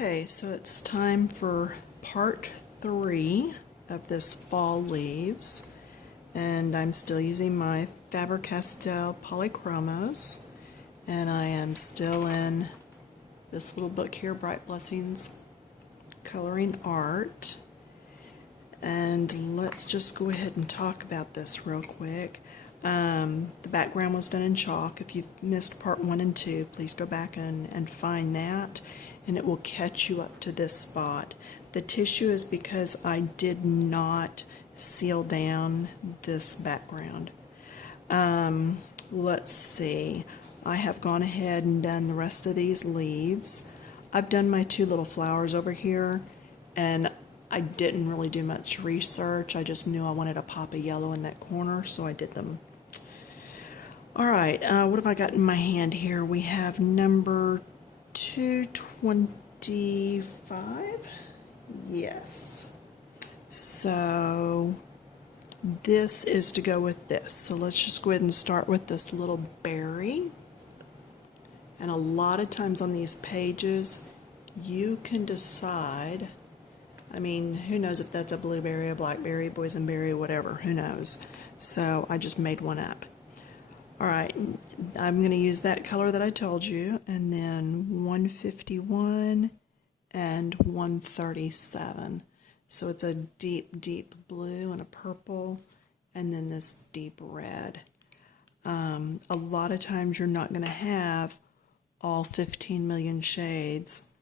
Okay, so it's time for part 3 of this fall leaves, and I'm still using my Faber-Castell polychromos, and I am still in this little book here, Bright Blessings Coloring Art. And let's just go ahead and talk about this real quick. The background was done in chalk. If you missed part 1 and 2, please go back and find that, and it will catch you up to this spot. The tissue is because I did not seal down this background. Let's see. I have gone ahead and done the rest of these leaves. I've done my 2 little flowers over here, and I didn't really do much research. I just knew I wanted a pop of yellow in that corner, so I did them. All right, what have I got in my hand here? We have number 225. Yes. So this is to go with this. So let's just go ahead and start with this little berry. And a lot of times on these pages, you can decide, I mean, who knows if that's a blueberry, a blackberry, boysenberry, whatever, who knows. So I just made one up. All right, I'm going to use that color that I told you, and then 151 and 137. So it's a deep, deep blue and a purple, and then this deep red. A lot of times you're not going to have all 15 million shades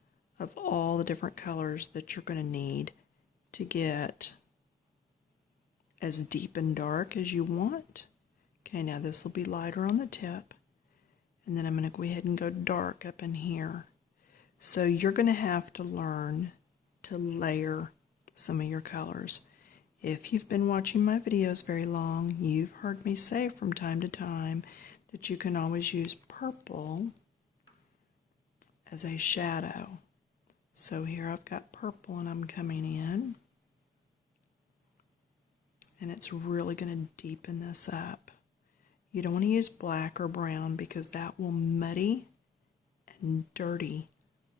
of all the different colors that you're going to need to get as deep and dark as you want. Okay, now this will be lighter on the tip, and then I'm going to go ahead and go dark up in here. So you're going to have to learn to layer some of your colors. If you've been watching my videos very long, you've heard me say from time to time that you can always use purple as a shadow. So here I've got purple and I'm coming in, and it's really going to deepen this up. You don't want to use black or brown because that will muddy and dirty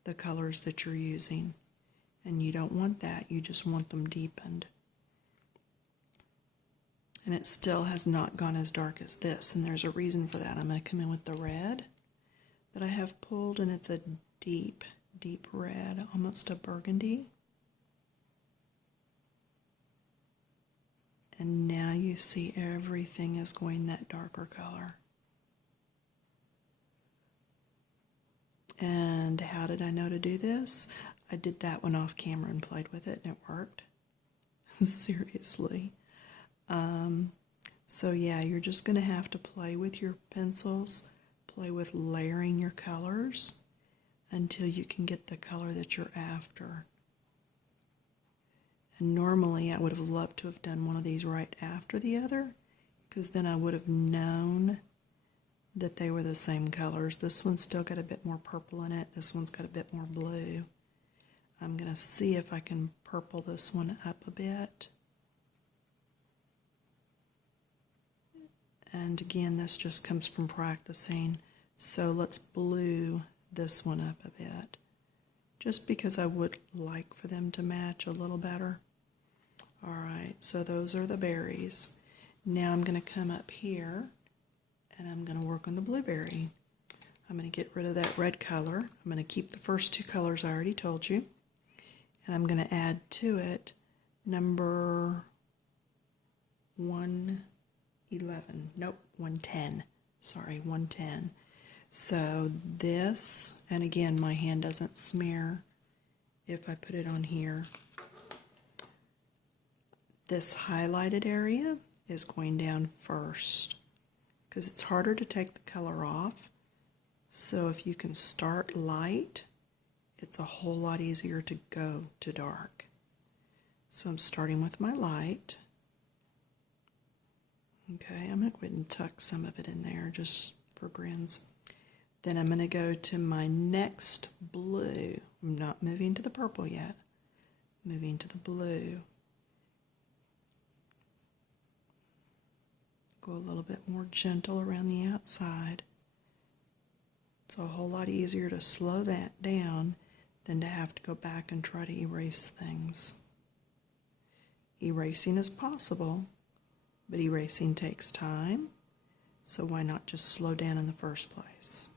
the colors that you're using, and you don't want that. You just want them deepened. And it still has not gone as dark as this, and there's a reason for that. I'm going to come in with the red that I have pulled, and it's a deep, deep red, almost a burgundy. And now you see everything is going that darker color. And how did I know to do this? I did that one off camera and played with it, and it worked. Seriously. So yeah, you're just going to have to play with your pencils, play with layering your colors until you can get the color that you're after. And normally I would have loved to have done one of these right after the other, because then I would have known that they were the same colors. This one's still got a bit more purple in it. This one's got a bit more blue. I'm going to see if I can purple this one up a bit. And again, this just comes from practicing. So let's blue this one up a bit, just because I would like for them to match a little better. All right, so those are the berries. Now I'm going to come up here and I'm going to work on the blueberry. I'm going to get rid of that red color. I'm going to keep the first 2 colors I already told you, and I'm going to add to it number 111. Nope, 110. Sorry, 110. So this, and again, my hand doesn't smear if I put it on here. This highlighted area is going down first because it's harder to take the color off. So if you can start light, it's a whole lot easier to go to dark. So I'm starting with my light. Okay, I'm going to go ahead and tuck some of it in there just for grins. Then I'm going to go to my next blue. I'm not moving to the purple yet. Moving to the blue. Go a little bit more gentle around the outside. It's a whole lot easier to slow that down than to have to go back and try to erase things. Erasing is possible, but erasing takes time, so why not just slow down in the first place?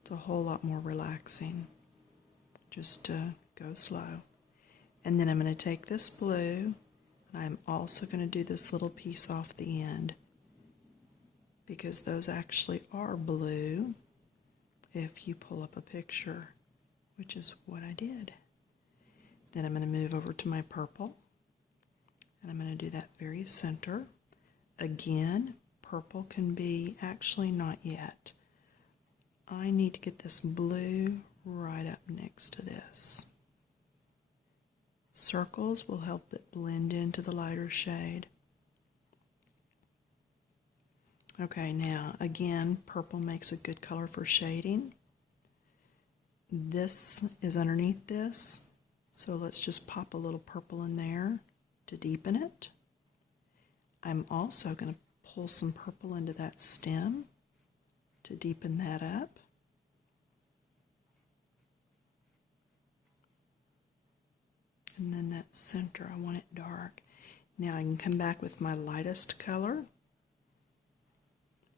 It's a whole lot more relaxing just to go slow. And then I'm going to take this blue, and I'm also going to do this little piece off the end, because those actually are blue if you pull up a picture, which is what I did. Then I'm going to move over to my purple, and I'm going to do that very center. Again, purple can be, actually not yet. I need to get this blue right up next to this. Circles will help it blend into the lighter shade. Okay, now again, purple makes a good color for shading. This is underneath this, so let's just pop a little purple in there to deepen it. I'm also going to pull some purple into that stem to deepen that up. And then that center, I want it dark. Now I can come back with my lightest color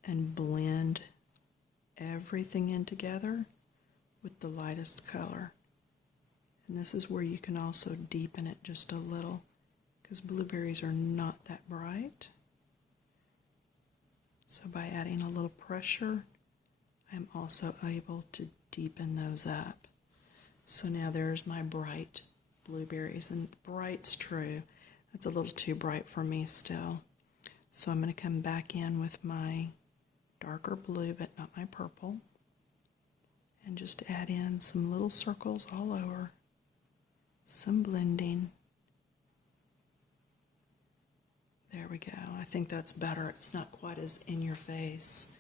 and blend everything in together with the lightest color. And this is where you can also deepen it just a little, because blueberries are not that bright. So by adding a little pressure, I'm also able to deepen those up. So now there's my bright blueberries, and bright's true. That's a little too bright for me still. So I'm going to come back in with my darker blue, but not my purple, and just add in some little circles all over, some blending. There we go. I think that's better. It's not quite as in your face.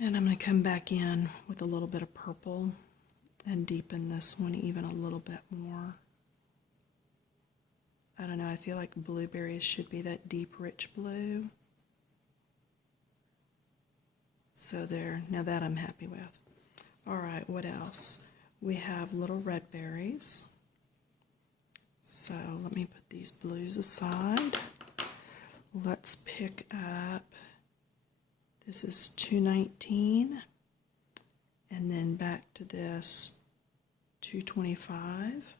And I'm going to come back in with a little bit of purple and deepen this one even a little bit more. I don't know, I feel like blueberries should be that deep, rich blue. So there, now that I'm happy with. All right, what else? We have little red berries. So let me put these blues aside. Let's pick up, this is 219, and then back to this 225.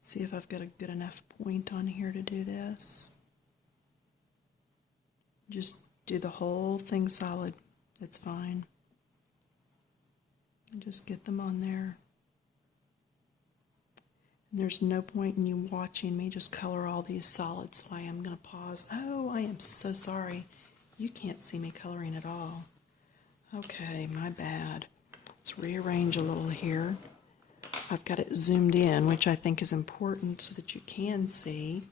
See if I've got a good enough point on here to do this. Just do the whole thing solid. It's fine. And just get them on there. And there's no point in you watching me just color all these solids, so I am going to pause. Oh, I am so sorry. You can't see me coloring at all. Okay, my bad. Let's rearrange a little here. I've got it zoomed in, which I think is important so that you can see.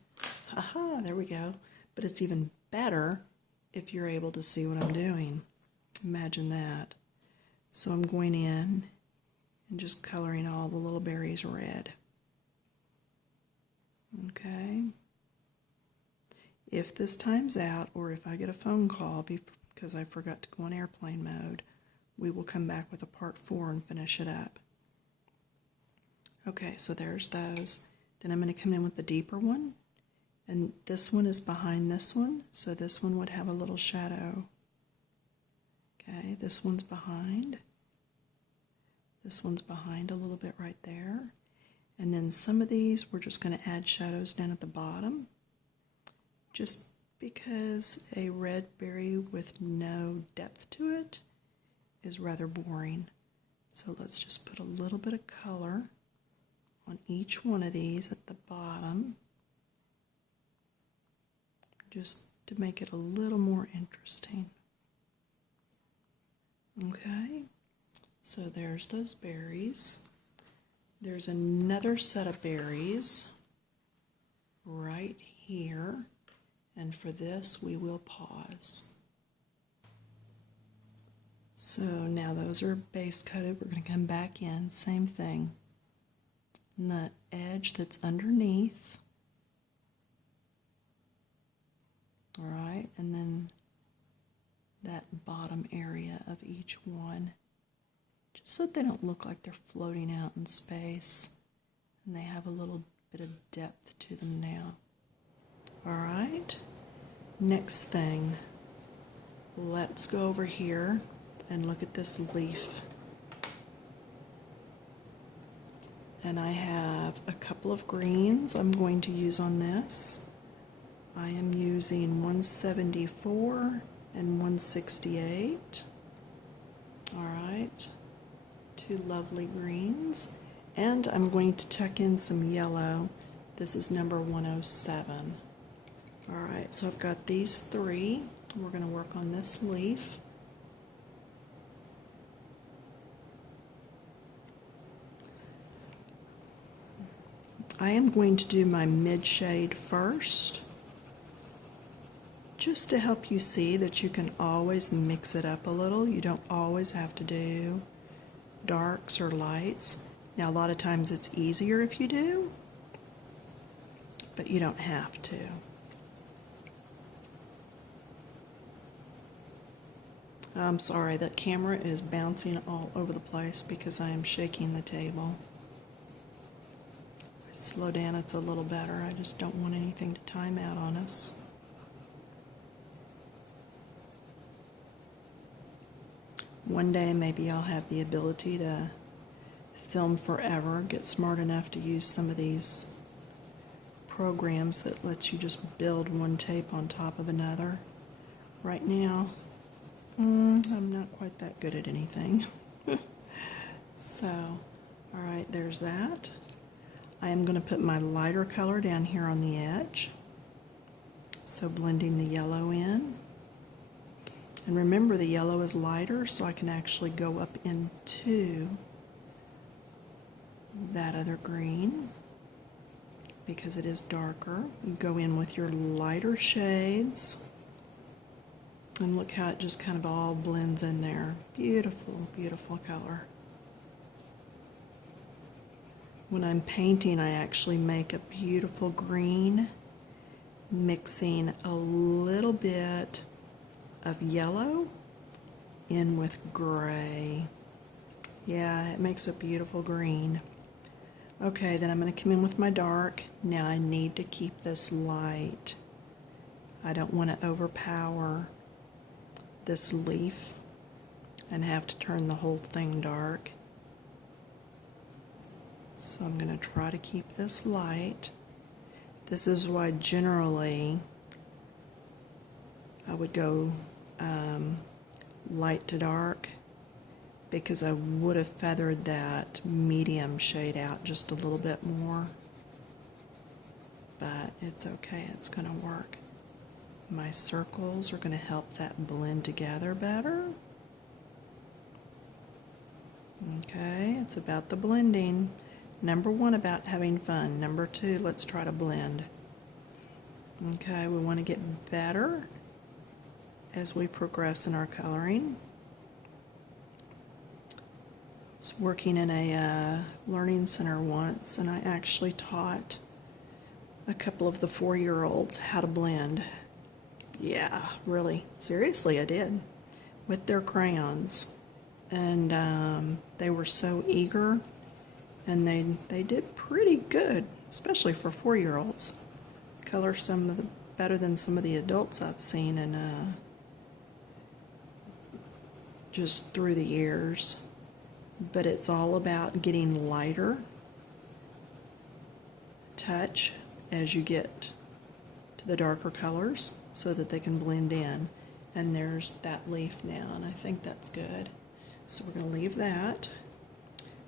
Haha, there we go. But it's even better if you're able to see what I'm doing. Imagine that. So I'm going in and just coloring all the little berries red. Okay. If this times out, or if I get a phone call because I forgot to go on airplane mode, we will come back with a part 4 and finish it up. Okay, so there's those. Then I'm going to come in with the deeper one, and this one is behind this one, so this one would have a little shadow. Okay, this one's behind. This one's behind a little bit right there. And then some of these, we're just going to add shadows down at the bottom, just because a red berry with no depth to it is rather boring. So let's just put a little bit of color on each one of these at the bottom, just to make it a little more interesting. Okay, so there's those berries. There's another set of berries right here, and for this we will pause. So now those are base coated. We're going to come back in, same thing. And the edge that's underneath. All right, and then that bottom area of each one. just so they don't look like they're floating out in space, and they have a little bit of depth to them now. All right, next thing, let's go over here and look at this leaf. And I have a couple of greens I'm going to use on this. I am using 174 and 168. All right, two lovely greens. And I'm going to tuck in some yellow. This is number 107. All right, so I've got these three. We're going to work on this leaf. I am going to do my mid shade first, just to help you see that you can always mix it up a little. You don't always have to do darks or lights. Now, a lot of times it's easier if you do, but you don't have to. I'm sorry, that camera is bouncing all over the place because I am shaking the table. Slow down, it's a little better. I just don't want anything to time out on us. One day maybe I'll have the ability to film forever, get smart enough to use some of these programs that lets you just build one tape on top of another. Right now, I'm not quite that good at anything. So, all right, there's that. I am going to put my lighter color down here on the edge, so blending the yellow in. And remember, the yellow is lighter, so I can actually go up into that other green because it is darker. You go in with your lighter shades, and look how it just kind of all blends in there. Beautiful, beautiful color. When I'm painting, I actually make a beautiful green, mixing a little bit of yellow in with gray. Yeah, it makes a beautiful green. Okay, then I'm going to come in with my dark. Now I need to keep this light. I don't want to overpower this leaf and have to turn the whole thing dark. So I'm going to try to keep this light. This is why generally I would go light to dark, because I would have feathered that medium shade out just a little bit more. But it's okay, it's going to work. My circles are going to help that blend together better. Okay, it's about the blending. Number one, about having fun. Number two, let's try to blend. Okay, we want to get better as we progress in our coloring. I was working in a learning center once, and I actually taught a couple of the 4-year-olds how to blend. Yeah, really, seriously, I did, with their crayons. And they were so eager. And they did pretty good, especially for 4-year-olds. Color some of the better than some of the adults I've seen, and just through the years. But it's all about getting lighter touch as you get to the darker colors, so that they can blend in. And there's that leaf now, and I think that's good. So we're going to leave that.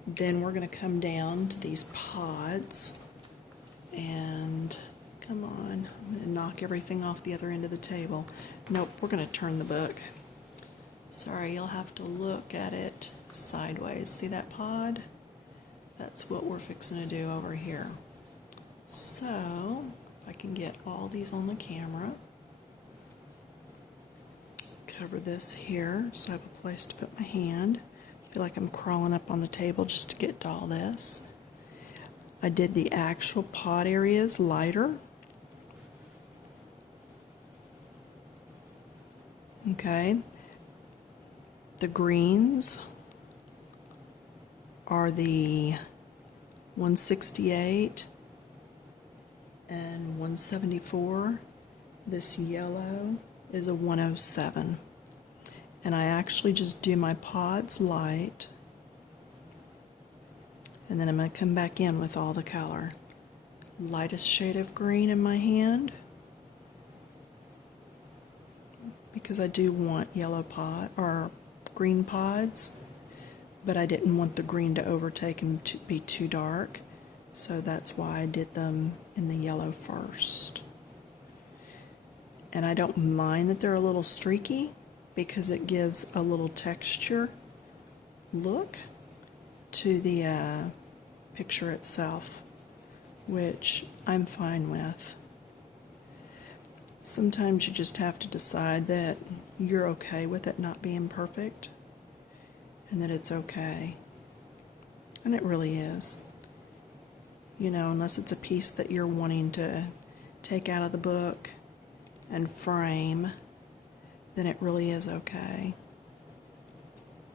Then we're going to come down to these pods, and come on, I'm going to knock everything off the other end of the table. Nope, we're going to turn the book. Sorry, you'll have to look at it sideways. See that pod? That's what we're fixing to do over here. So, if I can get all these on the camera, cover this here so I have a place to put my hand. I feel like I'm crawling up on the table just to get to all this. I did the actual pod areas lighter. Okay. The greens are the 168 and 174. This yellow is a 107. And I actually just do my pods light, and then I'm going to come back in with all the color. Lightest shade of green in my hand, because I do want yellow pod or green pods, but I didn't want the green to overtake and to be too dark, so that's why I did them in the yellow first. And I don't mind that they're a little streaky, because it gives a little texture look to the picture itself, which I'm fine with. Sometimes you just have to decide that you're okay with it not being perfect, and that it's okay. And it really is. You know, unless it's a piece that you're wanting to take out of the book and frame, then it really is okay.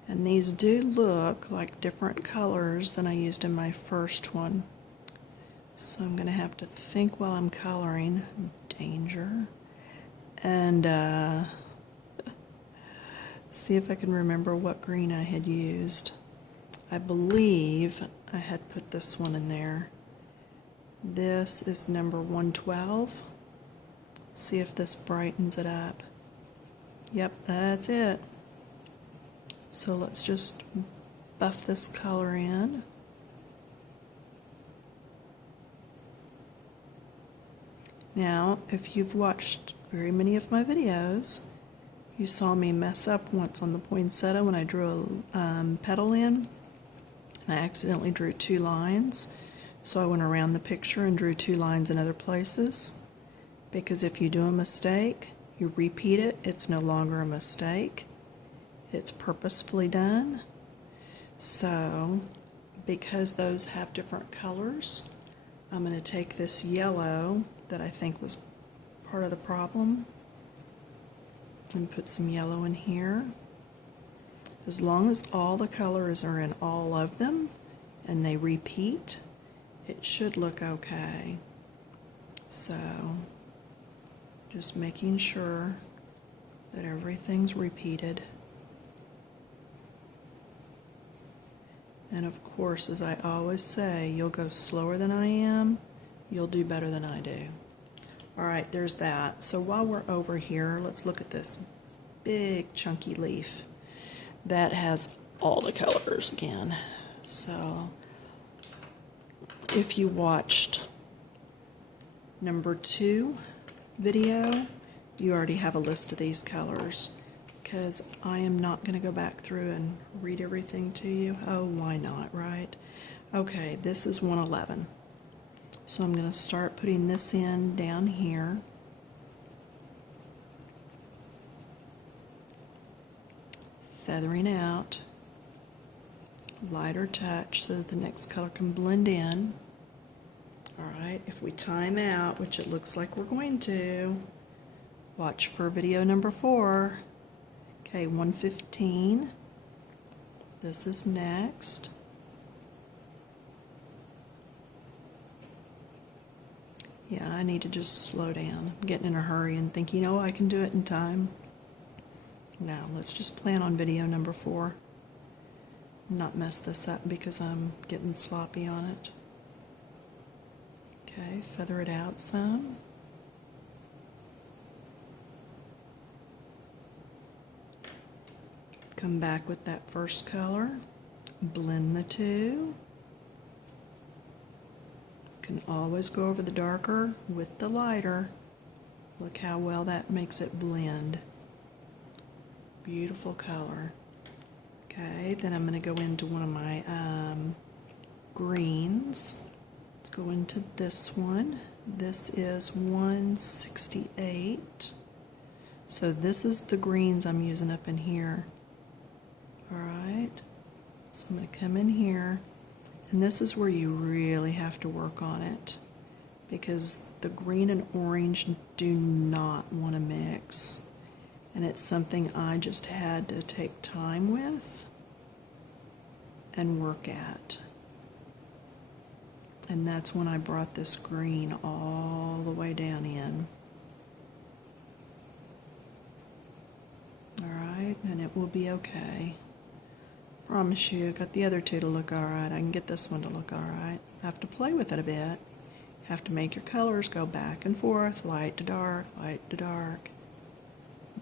And these do look like different colors than I used in my first one. So I'm going to have to think while I'm coloring. Danger. And see if I can remember what green I had used. I believe I had put this one in there. This is number 112. See if this brightens it up. Yep, that's it. So let's just buff this color in. Now, if you've watched very many of my videos, you saw me mess up once on the poinsettia when I drew a petal in. I accidentally drew 2 lines, so I went around the picture and drew 2 lines in other places, because if you do a mistake, you repeat it, it's no longer a mistake. It's purposefully done. So, because those have different colors, I'm going to take this yellow that I think was part of the problem and put some yellow in here. As long as all the colors are in all of them and they repeat, it should look okay. So, just making sure that everything's repeated. And of course, as I always say, you'll go slower than I am, you'll do better than I do. Alright, there's that. So while we're over here, let's look at this big chunky leaf that has all the colors again. So if you watched number 2 video, you already have a list of these colors, because I am not going to go back through and read everything to you. Oh, why not, right? Okay, this is 111. So I'm going to start putting this in down here. Feathering out. Lighter touch so that the next color can blend in. Alright, if we time out, which it looks like we're going to, watch for video number 4. Okay, 115. This is next. Yeah, I need to just slow down. I'm getting in a hurry and thinking, oh, I can do it in time. No, let's just plan on video number 4. Not mess this up because I'm getting sloppy on it. Okay, feather it out some. Come back with that first color. Blend the two. Can always go over the darker with the lighter. Look how well that makes it blend. Beautiful color. Okay, then I'm going to go into one of my greens. Let's go into this one. This is 168. So this is the greens I'm using up in here. Alright, so I'm going to come in here. And this is where you really have to work on it, because the green and orange do not want to mix. And it's something I just had to take time with. and work at. And that's when I brought this green all the way down in. Alright, and it will be okay. Promise you, got the other two to look alright. I can get this one to look alright. I have to play with it a bit. Have to make your colors go back and forth, light to dark, light to dark.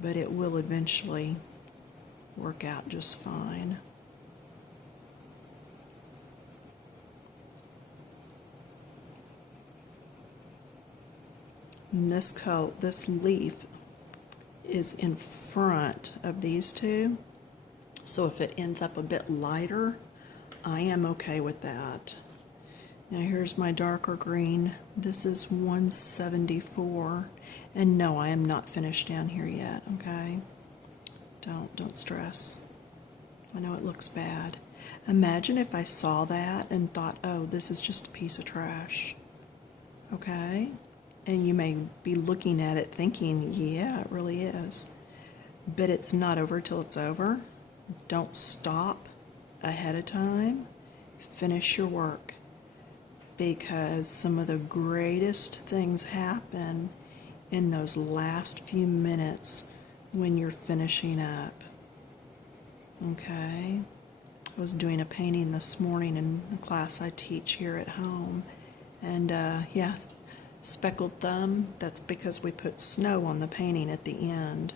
But it will eventually work out just fine. And this leaf is in front of these two, so if it ends up a bit lighter, I am okay with that. Now here's my darker green. This is 174, and no, I am not finished down here yet, okay? Don't stress. I know it looks bad. Imagine if I saw that and thought, oh, this is just a piece of trash, okay? And you may be looking at it thinking, yeah, it really is. But it's not over till it's over. Don't stop ahead of time. Finish your work. Because some of the greatest things happen in those last few minutes when you're finishing up. Okay? I was doing a painting this morning in the class I teach here at home. And yeah, speckled thumb, that's because we put snow on the painting at the end.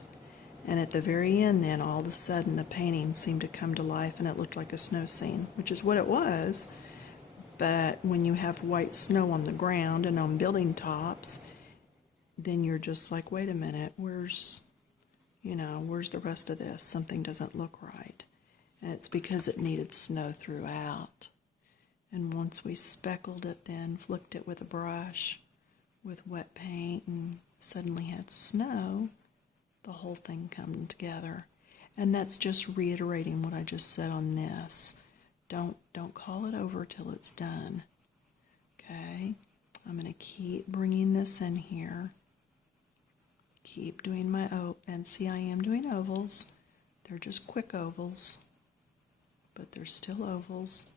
And at the very end then, all of a sudden, the painting seemed to come to life and it looked like a snow scene, which is what it was. But when you have white snow on the ground and on building tops, then you're just like, wait a minute, where's the rest of this? Something doesn't look right. And it's because it needed snow throughout. And once we speckled it then, flicked it with a brush, with wet paint, and suddenly had snow, the whole thing come together. And that's just reiterating what I just said on this. Don't call it over till it's done. Okay? I'm going to keep bringing this in here. Keep doing my and see, I am doing ovals. They're just quick ovals, but they're still ovals.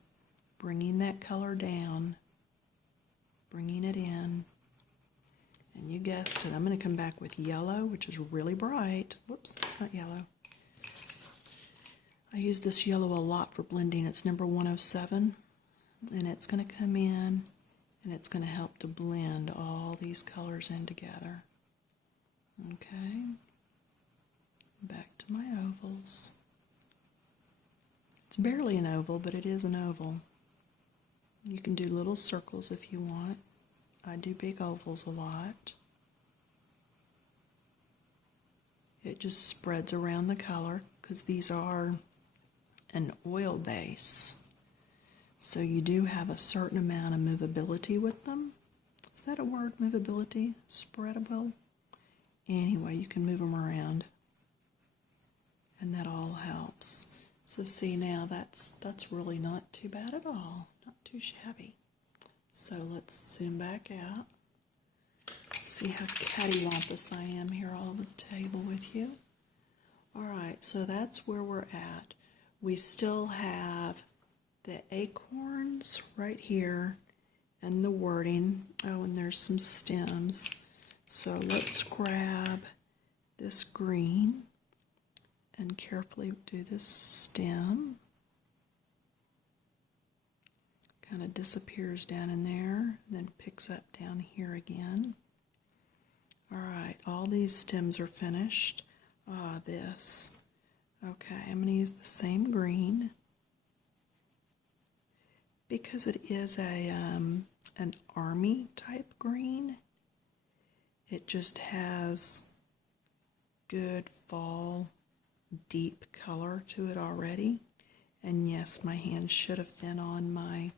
Bringing that color down, bringing it in. And you guessed it, I'm going to come back with yellow, which is really bright. Whoops, it's not yellow. I use this yellow a lot for blending. It's number 107. And it's going to come in, and it's going to help to blend all these colors in together. Okay. Back to my ovals. It's barely an oval, but it is an oval. You can do little circles if you want. I do big ovals a lot. It just spreads around the color because these are an oil base. So you do have a certain amount of movability with them. Is that a word, movability? Spreadable? Anyway, you can move them around. And that all helps. So see now, that's really not too bad at all. Not too shabby. So let's zoom back out. See how cattywampus I am here all over the table with you. Alright, so that's where we're at. We still have the acorns right here and the wording. Oh, and there's some stems. So let's grab this green and carefully do this stem. Kind of disappears down in there, then picks up down here again. Alright, all these stems are finished. This. Okay, I'm going to use the same green because it is an army type green. It just has good fall deep color to it already. And yes, my hand should have been on my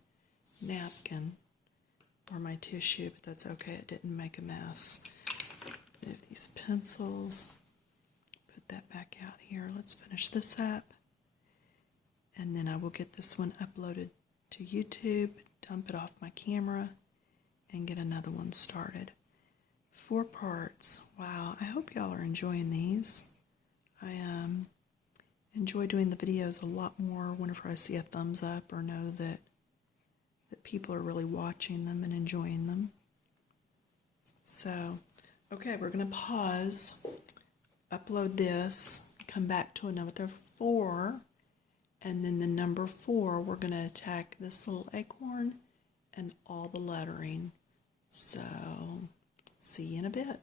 napkin or my tissue, but that's okay, it didn't make a mess. Move these pencils, put that back out here. Let's finish this up, and then I will get this one uploaded to YouTube, dump it off my camera, and get another one started. 4 parts. Wow, I hope y'all are enjoying these. I am. enjoy doing the videos a lot more whenever I see a thumbs up or know that people are really watching them and enjoying them. So, okay, we're going to pause, upload this, come back to another 4, and then the number 4, we're going to attack this little acorn and all the lettering. So, see you in a bit.